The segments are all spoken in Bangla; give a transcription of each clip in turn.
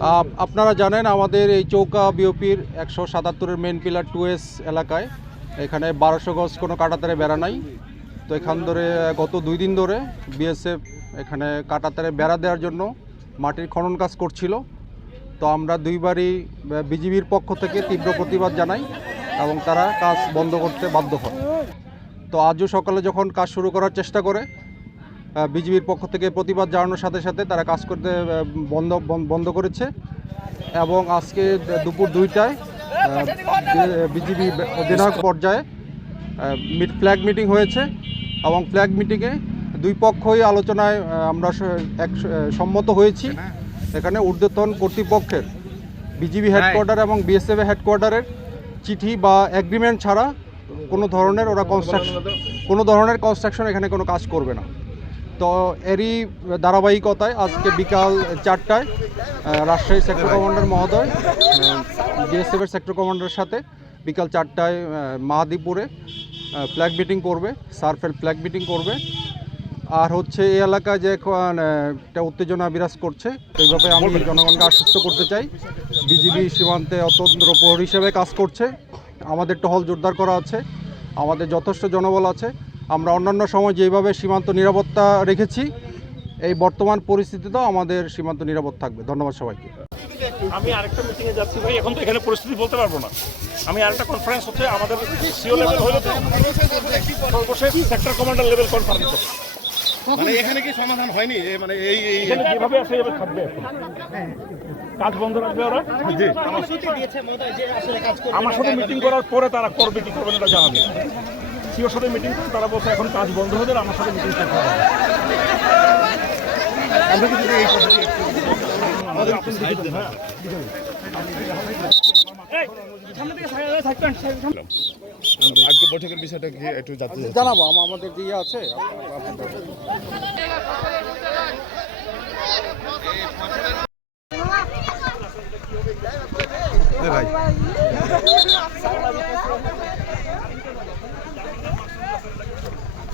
আপ- আপনারা জানেন আমাদের এই চৌকা বিওপির একশো সাতাত্তরের মেন পিলার টু এস এলাকায়। এখানে বারোশো গজ কোনো কাটাতারে বেড়া নাই। তো এখান ধরে, গত দুই দিন ধরে বিএসএফ এখানে কাটাতারে বেড়া দেওয়ার জন্য মাটির খনন কাজ করছিল। তো আমরা দুইবারই বিজিবির পক্ষ থেকে তীব্র প্রতিবাদ জানাই এবং তারা কাজ বন্ধ করতে বাধ্য হয়। তো আজও সকালে যখন কাজ শুরু করার চেষ্টা করে বিজিবির পক্ষ থেকে প্রতিবাদ জানানোর সাথে সাথে তারা কাজ করতে বন্ধ বন- বন্ধ করেছে। এবং আজকে দুপুর দুইটায় বিজিবি অধিনায়ক পর্যায়ে মিট ফ্ল্যাগ মিটিং হয়েছে। এবং ফ্ল্যাগ মিটিংয়ে দুই পক্ষই আলোচনায় আমরা এক সম্মত হয়েছি। এখানে ঊর্ধ্বতন কর্তৃপক্ষের বিজিবি হেডকোয়ার্টার এবং বিএসএফ হেডকোয়ার্টারের চিঠি বা এগ্রিমেন্ট ছাড়া কোনো ধরনের ওরা কনস্ট্রাকশন কোনো ধরনের কনস্ট্রাকশন এখানে কোনো কাজ করবে না। তো এরই ধারাবাহিকতায় আজকে বিকাল চারটায় রাজশাহী সেক্টর কমান্ডার মহোদয় বিএসএফের সেক্টর কমান্ডারের সাথে বিকাল চারটায় মাহাদীপুরে ফ্ল্যাগ মিটিং করবে সার্ফেল ফ্ল্যাগ মিটিং করবে। আর হচ্ছে এই এলাকায় যে এখন একটা উত্তেজনা বিরাজ করছে এইভাবে আমি জনগণকে আশ্বস্ত করতে চাই। বিজিবি সীমান্তে অতন্ত্র প্রহর হিসেবে কাজ করছে। আমাদের টহল জোরদার করা আছে। আমাদের যথেষ্ট জনবল আছে। আমরা অন্যান্য সময় যেভাবে সীমান্ত নিরাপত্তা রেখেছি এই বর্তমান পরিস্থিতিতেও আমাদের সীমান্ত নিরাপদ থাকবে। ধন্যবাদ সবাইকে। আমি আরেকটা মিটিংয়ে যাচ্ছি ভাই এখন তো এখানে পরিস্থিতি বলতে পারব না। আমি আরেকটা কনফারেন্স হচ্ছে আমাদের সিও লেভেল হলে তো সর্বশেষ সেক্টর কমান্ডার লেভেল কনফারেন্স মানে এখানে কি সমাধান হয়নি? মানে এই এই এখানে যেভাবে আছে এভাবে থাকবে এখন। কাজ বন্ধ রাখবে ওরা। আমার সাথে মিটিং করার পরে তারা করবে কি করবে না জানাবে সিওর সাথে মিটিং করে তারা বলছে এখন কাজ বন্ধ হয়ে আমার সাথে মিটিং করতে হবে। হ্যাঁ। আজকে বৈঠকের বিষয়টা কি একটু জানাব আমাদের যে ইয়ে আছে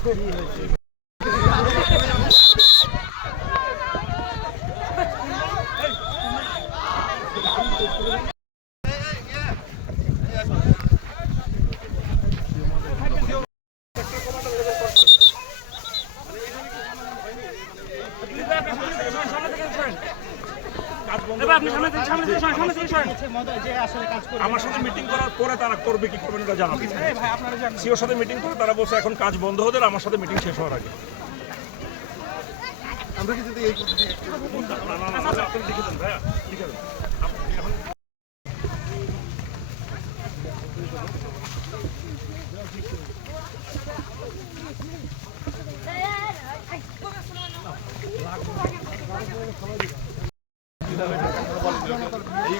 কাজ বন্ধ আপনি সামনে থেকে সামনে থেকে সরেন, সামনে থেকে সরেন। আমার সাথে মিটিং করার পরে তারা করবে কি করবে এটা জানাবে সিওর সাথে মিটিং করে তারা বলছে এখন কাজ বন্ধ হতে আমার সাথে মিটিং শেষ হওয়ার আগে আমরা কি যদি এই না, না, না, না, আপনি লিখে দেন, ভাইয়া, লিখে দেন। এই